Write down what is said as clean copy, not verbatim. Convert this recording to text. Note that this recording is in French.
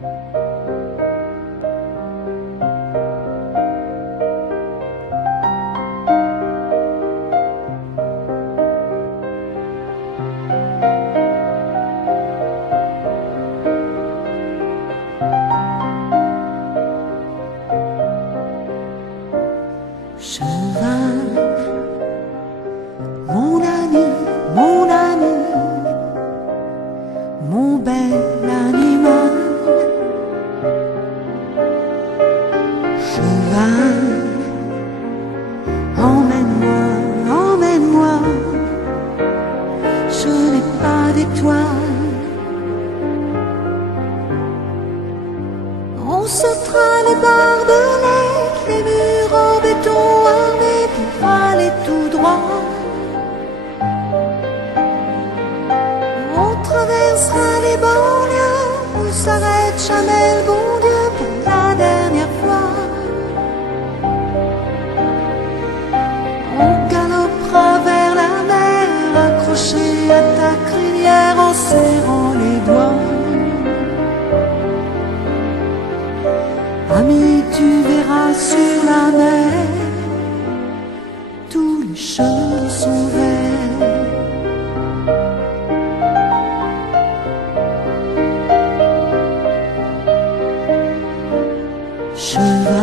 Cheval, mon ami, mon ami, mon bel animal. Cheval, emmène-moi, emmène-moi, je n'ai pas d'étoile. On sautera les barbelés, les murs en béton armés pour aller tout droit. On traversera les banlieues où s'arrête jamais le bon Dieu pour la dernière fois. On galopera vers la mer, accroché à ta crinière en serrant les doigts. Ami, tu verras sur la mer, tous les chemins sont verts. Cheval,